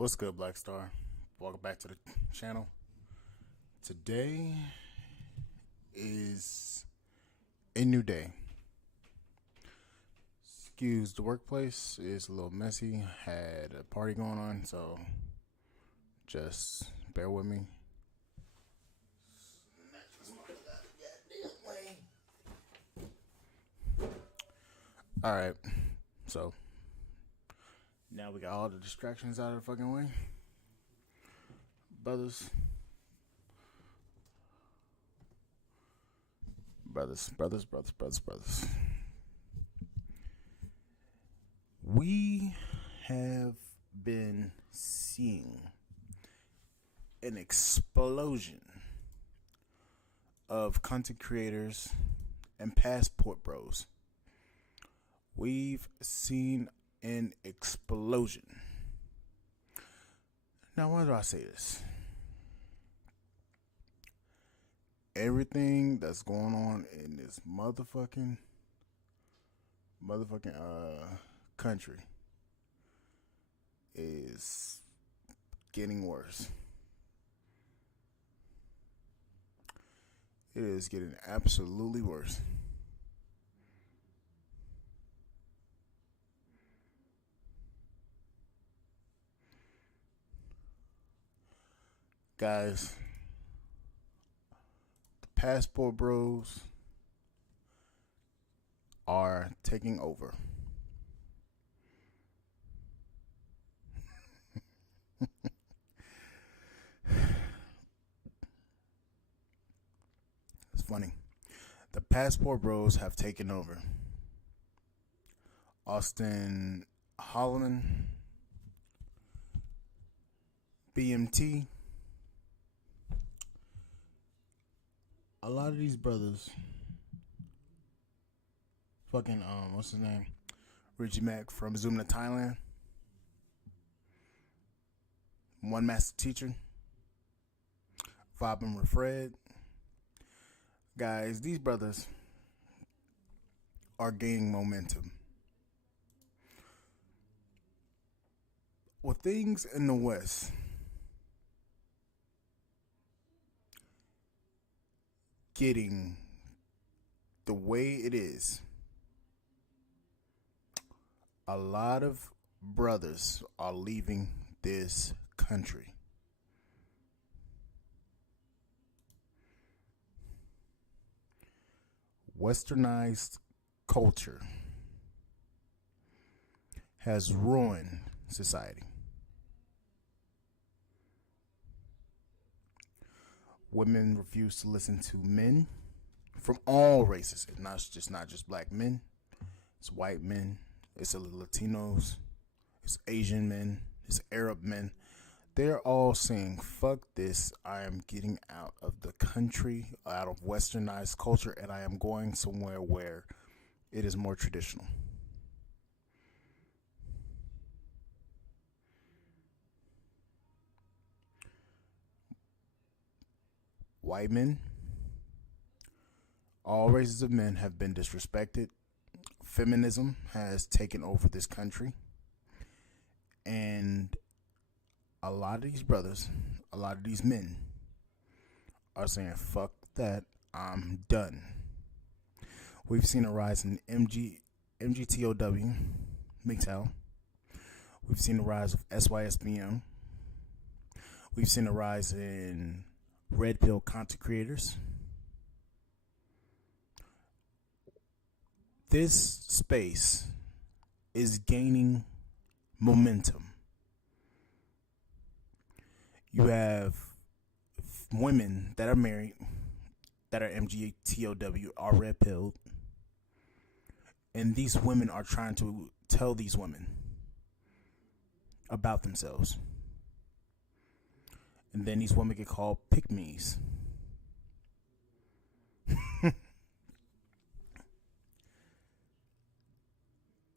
What's good, Black Star? Welcome back to the channel. Today is a new day. Excuse the workplace, it's a little messy. Had a party going on, so just bear with me. Alright, so now we got all the distractions out of the fucking way. Brothers. We have been seeing an explosion of content creators and passport bros. We've seen an explosion. Now, why do I say this? Everything that's going on in this motherfucking country is getting worse. It is getting absolutely worse. Guys, the passport bros are taking over. It's funny. The passport bros have taken over. Austin Holloman, BMT. A lot of these brothers, fucking what's his name, Richie Mack from Zoom to Thailand, One Master Teacher, Vibing with Fred. Guys, these brothers are gaining momentum. With things in the West getting the way it is, a lot of brothers are leaving this country. Westernized culture has ruined society. Women refuse to listen to men from all races. It's not just black men. It's white men. It's Latinos. It's Asian men. It's Arab men. They're all saying, fuck this. I am getting out of the country, out of westernized culture, and I am going somewhere where it is more traditional. White men, all races of men have been disrespected. Feminism has taken over this country. And a lot of these brothers, a lot of these men are saying, fuck that, I'm done. We've seen a rise in MGTOW, MGTOW. We've seen a rise of SYSBM. We've seen a rise in red pill content creators. This space is gaining momentum. You have women that are married, that are MGTOW, are red pilled, and these women are trying to tell these women about themselves. And then these women get called pick-me's.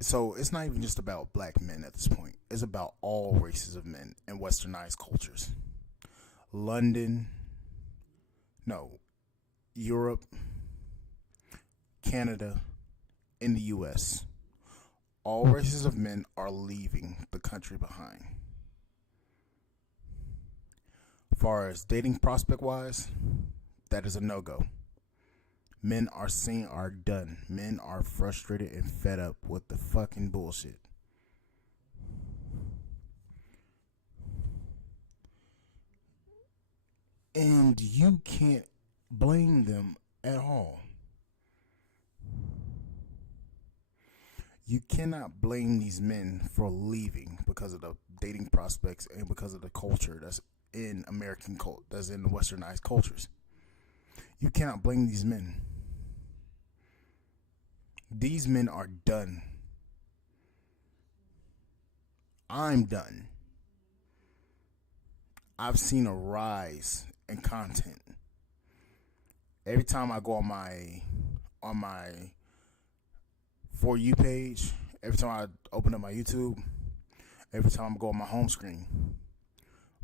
So it's not even just about black men at this point. It's about all races of men and westernized cultures. Europe, Canada, and the US. All races of men are leaving the country behind. Far as dating prospect wise, that is a no go. Men are seen are done. Men are frustrated and fed up with the fucking bullshit. And you can't blame them at all. You cannot blame these men for leaving because of the dating prospects and because of the culture that's in American cult, that's in the westernized cultures. You cannot blame these men. These men are done. I'm done. I've seen a rise in content. Every time I go on my For You page, every time I open up my YouTube, every time I go on my home screen,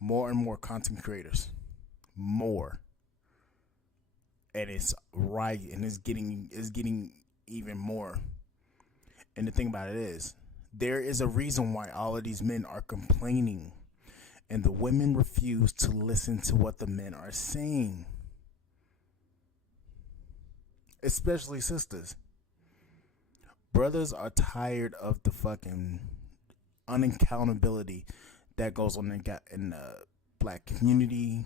more and more content creators. More. And it's right, and it's getting even more. And the thing about it is, there is a reason why all of these men are complaining, and the women refuse to listen to what the men are saying. Especially sisters. Brothers are tired of the fucking unaccountability that goes on in the black community.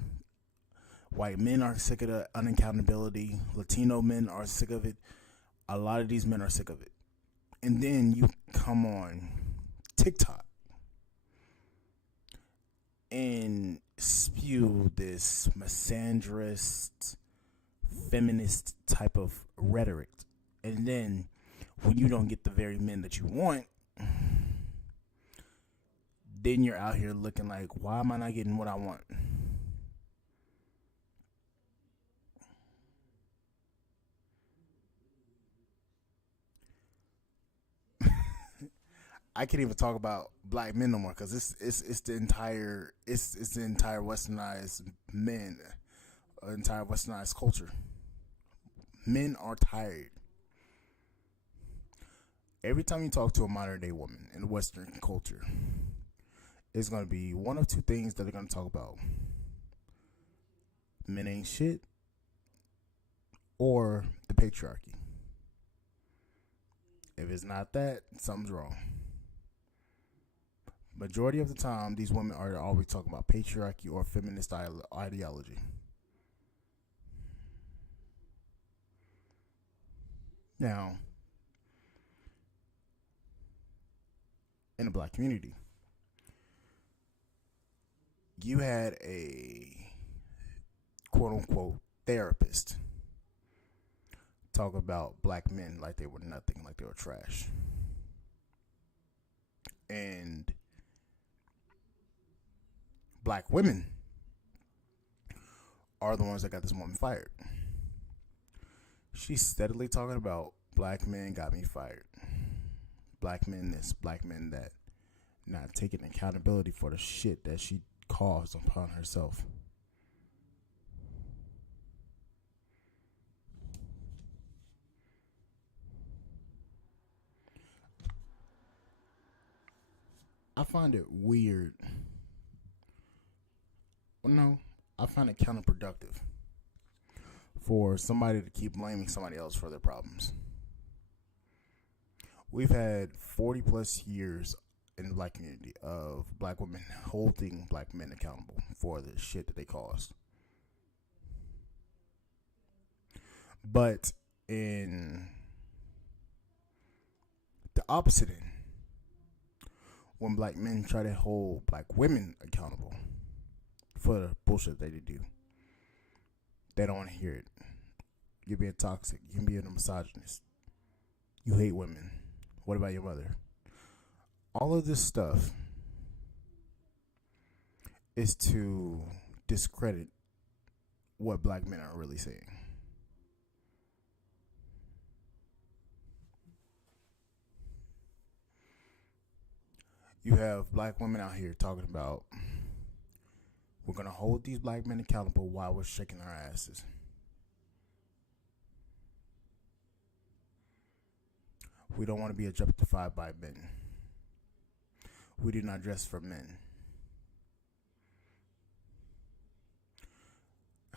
White men are sick of the unaccountability. Latino men are sick of it. A lot of these men are sick of it. And then you come on TikTok and spew this misandrist, feminist type of rhetoric. And then when you don't get the very men that you want, then you're out here looking like, why am I not getting what I want? I can't even talk about black men no more because it's the entire westernized men, entire westernized culture. Men are tired. Every time you talk to a modern day woman in Western culture, it's going to be one of two things that they're going to talk about: men ain't shit, or the patriarchy. If it's not that, something's wrong. Majority of the time, these women are always talking about patriarchy or feminist ideology. Now, in the black community, you had a quote unquote therapist talk about black men like they were nothing, like they were trash. And black women are the ones that got this woman fired. She's steadily talking about black men got me fired. Black men this, black men that, not taking accountability for the shit that she caused upon herself. I find it weird. Well, no, I find it counterproductive for somebody to keep blaming somebody else for their problems. We've had 40 plus years in the black community of black women holding black men accountable for the shit that they caused. But in the opposite end, when black men try to hold black women accountable for the bullshit that they do, they don't want to hear it. You're being toxic. You're being a misogynist. You hate women. What about your mother? All of this stuff is to discredit what black men are really saying. You have black women out here talking about, we're going to hold these black men accountable while we're shaking our asses. We don't want to be objectified by men. We do not dress for men.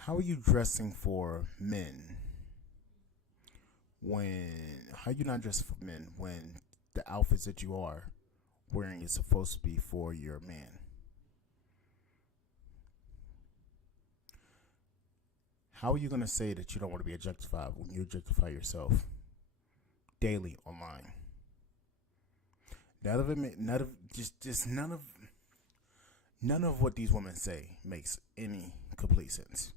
How are you dressing for men how you not dressing for men when the outfits that you are wearing is supposed to be for your man? How are you going to say that you don't want to be objectified when you objectify yourself daily online? None of it, none of what these women say makes any complete sense.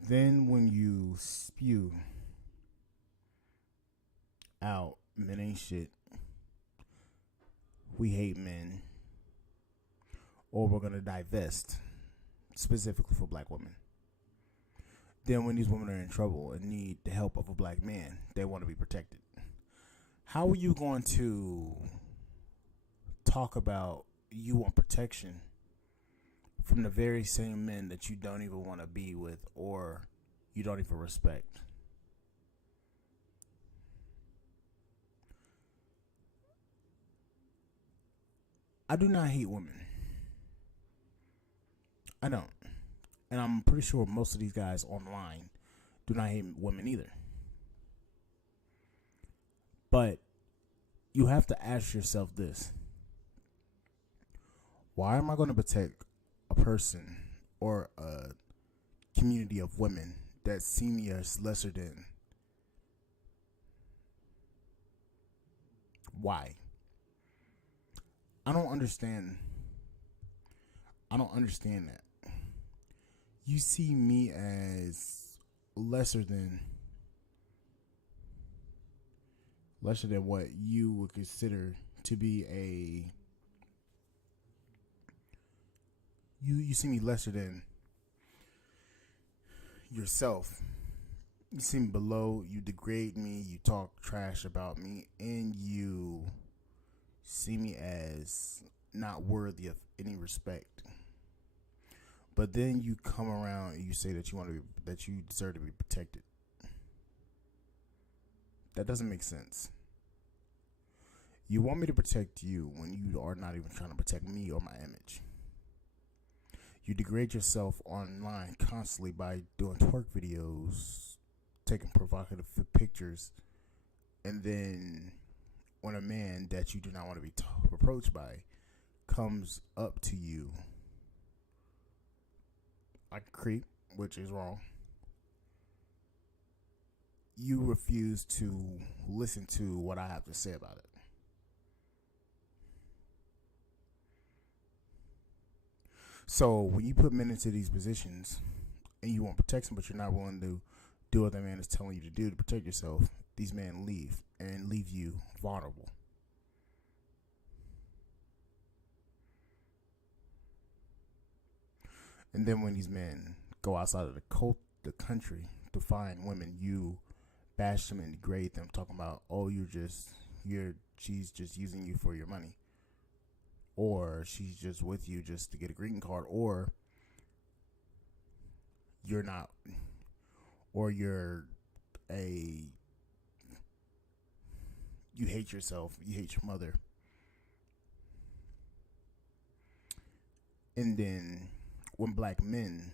Then when you spew out men ain't shit, we hate men, or we're gonna divest specifically for black women. Then when these women are in trouble and need the help of a black man, they want to be protected. How are you going to talk about you want protection from the very same men that you don't even want to be with or you don't even respect? I do not hate women. I don't. And I'm pretty sure most of these guys online do not hate women either. But you have to ask yourself this: why am I going to protect a person or a community of women that see me as lesser than? Why? I don't understand. I don't understand that. You see me as lesser than what you would consider to be a you see me lesser than yourself. You see me below, you degrade me, you talk trash about me, and you see me as not worthy of any respect. But then you come around and you say that that you deserve to be protected. That doesn't make sense. You want me to protect you when you are not even trying to protect me or my image. You degrade yourself online constantly by doing twerk videos, taking provocative pictures, and then when a man that you do not want to be approached by comes up to you like a creep, which is wrong, you refuse to listen to what I have to say about it. So when you put men into these positions and you want protection, but you're not willing to do what that man is telling you to do to protect yourself, these men leave and leave you vulnerable. And then when these men go outside of the country to find women, you bash them and degrade them, talking about, oh, she's just using you for your money, or she's just with you just to get a green card, or you're not, or you hate yourself, you hate your mother. And then when black men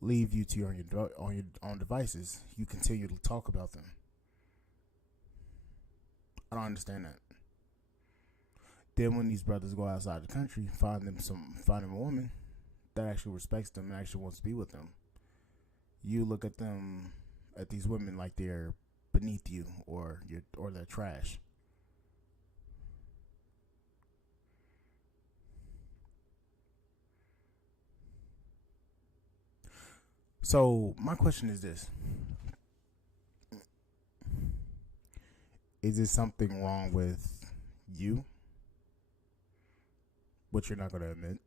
leave you to your own devices, you continue to talk about them. I don't understand that. Then when these brothers go outside the country, find them a woman that actually respects them and actually wants to be with them, you look at these women like they're beneath you or they're trash. So my question is this: is there something wrong with you, but you're not going to admit?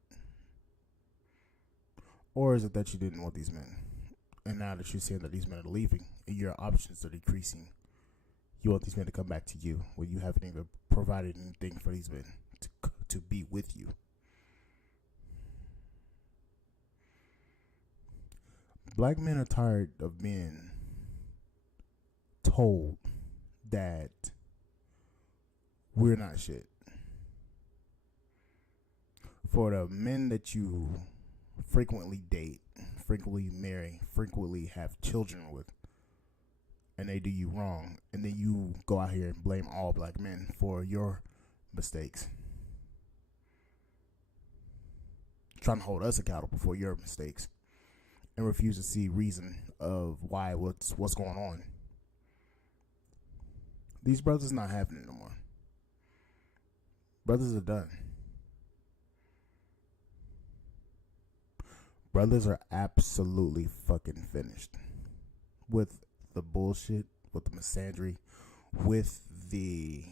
Or is it that you didn't want these men, and now that you're seeing that these men are leaving and your options are decreasing, you want these men to come back to you when you haven't even provided anything for these men to be with you? Black men are tired of being told that we're not shit. For the men that you frequently date, frequently marry, frequently have children with, and they do you wrong, and then you go out here and blame all black men for your mistakes, trying to hold us accountable for your mistakes, and refuse to see reason of why what's going on. These brothers not happening no more. Brothers are done. Brothers are absolutely fucking finished with the bullshit, with the misandry, with the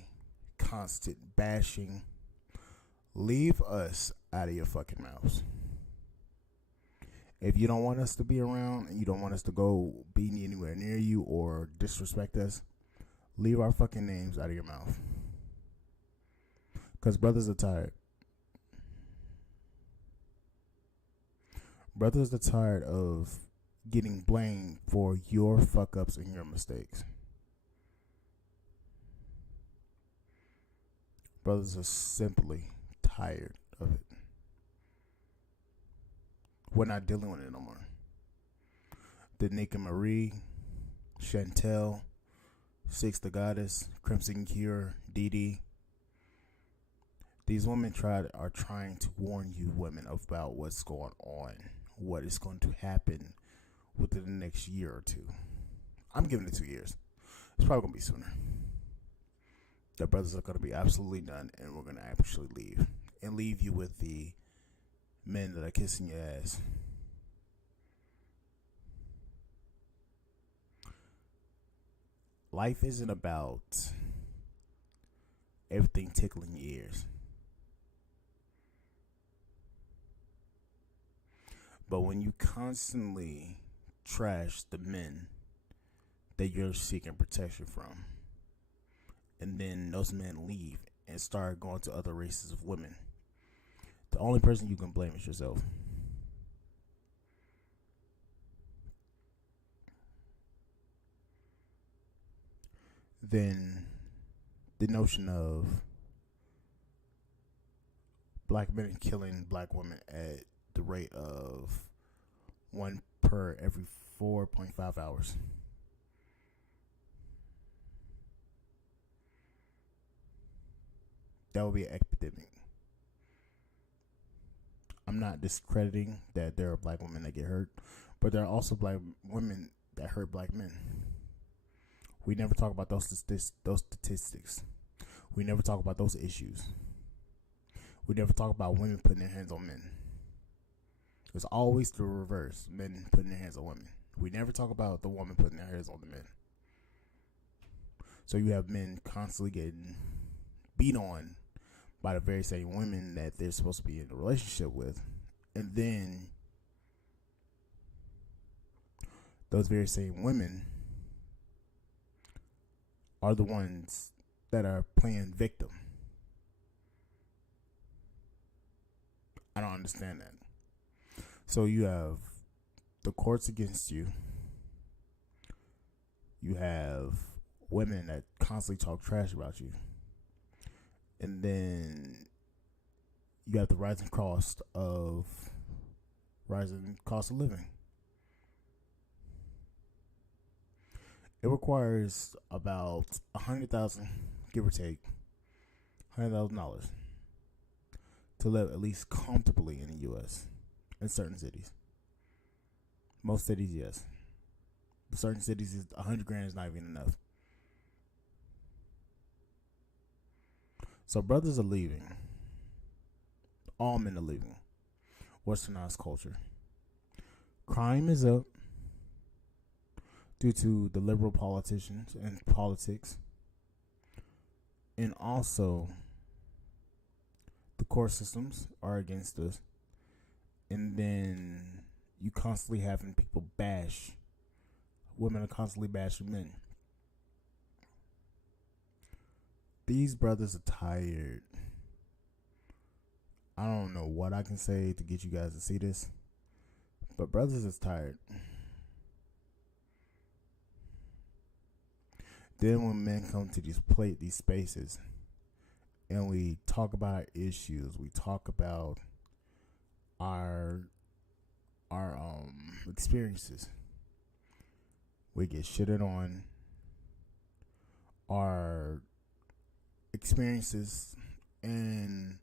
constant bashing. Leave us out of your fucking mouths. If you don't want us to be around and you don't want us to go be anywhere near you or disrespect us, leave our fucking names out of your mouth. Because brothers are tired. Brothers are tired of getting blamed for your fuck ups and your mistakes. Brothers are simply tired of it. We're not dealing with it no more. The Nick and Marie, Chantel, Six the Goddess, Crimson Cure, Dee Dee. These women are trying to warn you women about what's going on, what is going to happen within the next year or two. I'm giving it 2 years. It's probably going to be sooner. The brothers are going to be absolutely done, and we're going to actually leave. And leave you with the men that are kissing your ass. Life isn't about everything tickling your ears. But when you constantly trash the men that you're seeking protection from, and then those men leave and start going to other races of women, the only person you can blame is yourself. Then the notion of black men killing black women at the rate of 1 per every 4.5 hours. That would be an epidemic. I'm not discrediting that there are black women that get hurt, but there are also black women that hurt black men. We never talk about those statistics. We never talk about those issues. We never talk about women putting their hands on men. It's always the reverse, men putting their hands on women. We never talk about the woman putting their hands on the men. So you have men constantly getting beat on by the very same women that they're supposed to be in a relationship with. And then those very same women are the ones that are playing victim. I don't understand that. So you have the courts against you. You have women that constantly talk trash about you. And then you have the rising cost of living. It requires about $100,000, give or take, $100,000 to live at least comfortably in the U.S. in certain cities. Most cities, yes. Certain cities, $100,000 is not even enough. So brothers are leaving. All men are leaving westernized culture. Crime is up due to the liberal politicians and politics. And also, the court systems are against us. And then you constantly having people bash. Women are constantly bashing men. These brothers are tired. I don't know what I can say to get you guys to see this, but brothers is tired. Then when men come to these spaces, and we talk about our issues, we talk about our experiences. We get shitted on. Our experiences and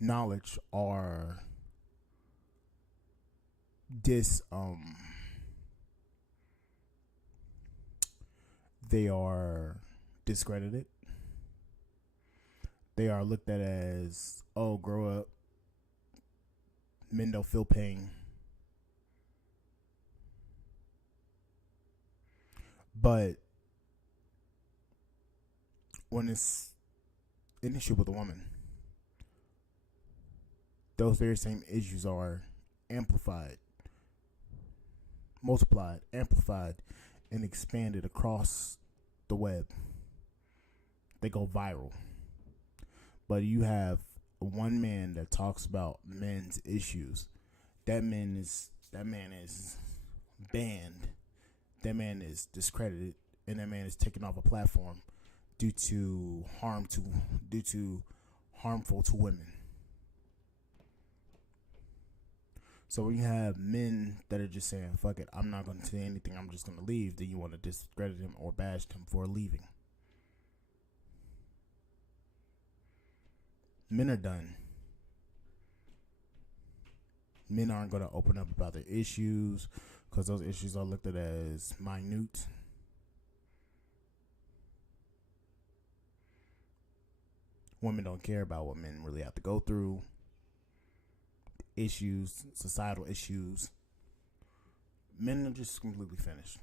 knowledge are they are discredited. They are looked at as, oh, grow up. Men don't feel pain. But when it's an issue with a woman, those very same issues are amplified, multiplied, amplified, and expanded across the web. They go viral. But you have one man that talks about men's issues. That man is banned. That man is discredited, and that man is taken off a platform due to harmful to women. So when you have men that are just saying, fuck it, I'm not going to say anything, I'm just going to leave, then you want to discredit him or bash him for leaving. Men are done. Men aren't going to open up about their issues because those issues are looked at as minute. Women don't care about what men really have to go through. Issues, societal issues. Men are just completely finished.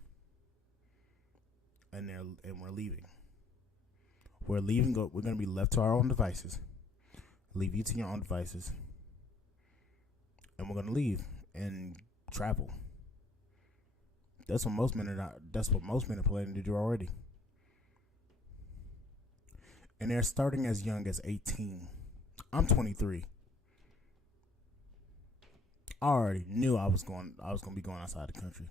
And we're leaving. We're leaving. We're going to be left to our own devices. Leave you to your own devices. And we're going to leave and travel. That's what most men are planning to do already. And they're starting as young as 18. I'm 23. I already knew I was going to be going outside the country.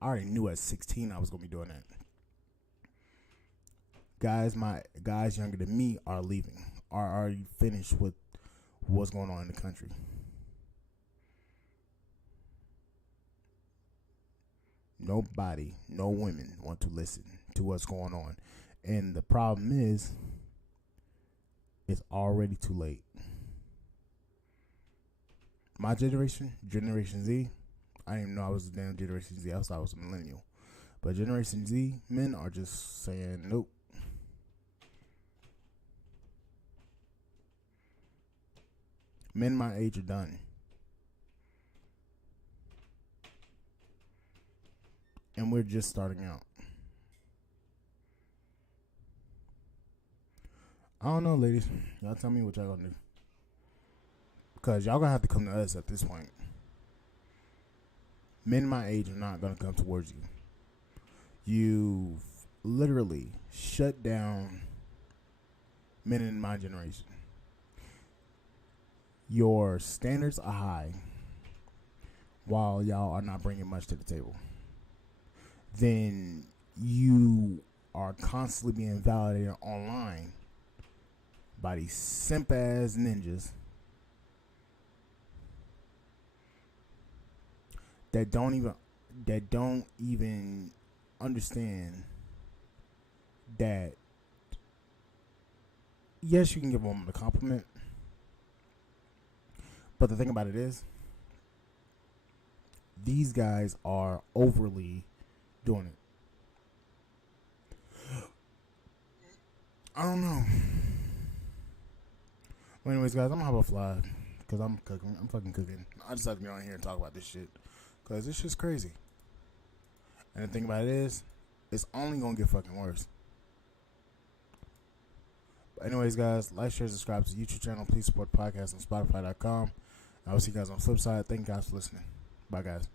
I already knew at 16 I was going to be doing that. Guys younger than me are leaving. Are already finished with what's going on in the country. Nobody, no women want to listen to what's going on. And the problem is, it's already too late. My generation, Generation Z, I didn't even know I was a damn Generation Z. I thought I was a millennial. But Generation Z, men are just saying, nope. Men my age are done. And we're just starting out. I don't know, ladies. Y'all tell me what y'all gonna do. Because y'all gonna have to come to us at this point. Men my age are not gonna come towards you. You've literally shut down men in my generation. Your standards are high while y'all are not bringing much to the table. Then you are constantly being validated online by these simp ass ninjas that don't even understand that yes, you can give a woman a compliment, but the thing about it is these guys are overly doing it. I don't know. Well, anyways, guys, I'm gonna have a fly because I'm cooking. I'm fucking cooking. I decided to get on here and talk about this shit because this shit's crazy. And the thing about it is, it's only gonna get fucking worse. But anyways, guys, like, share, subscribe to the YouTube channel. Please support the podcast on Spotify.com. I will see you guys on the flip side. Thank you guys for listening. Bye, guys.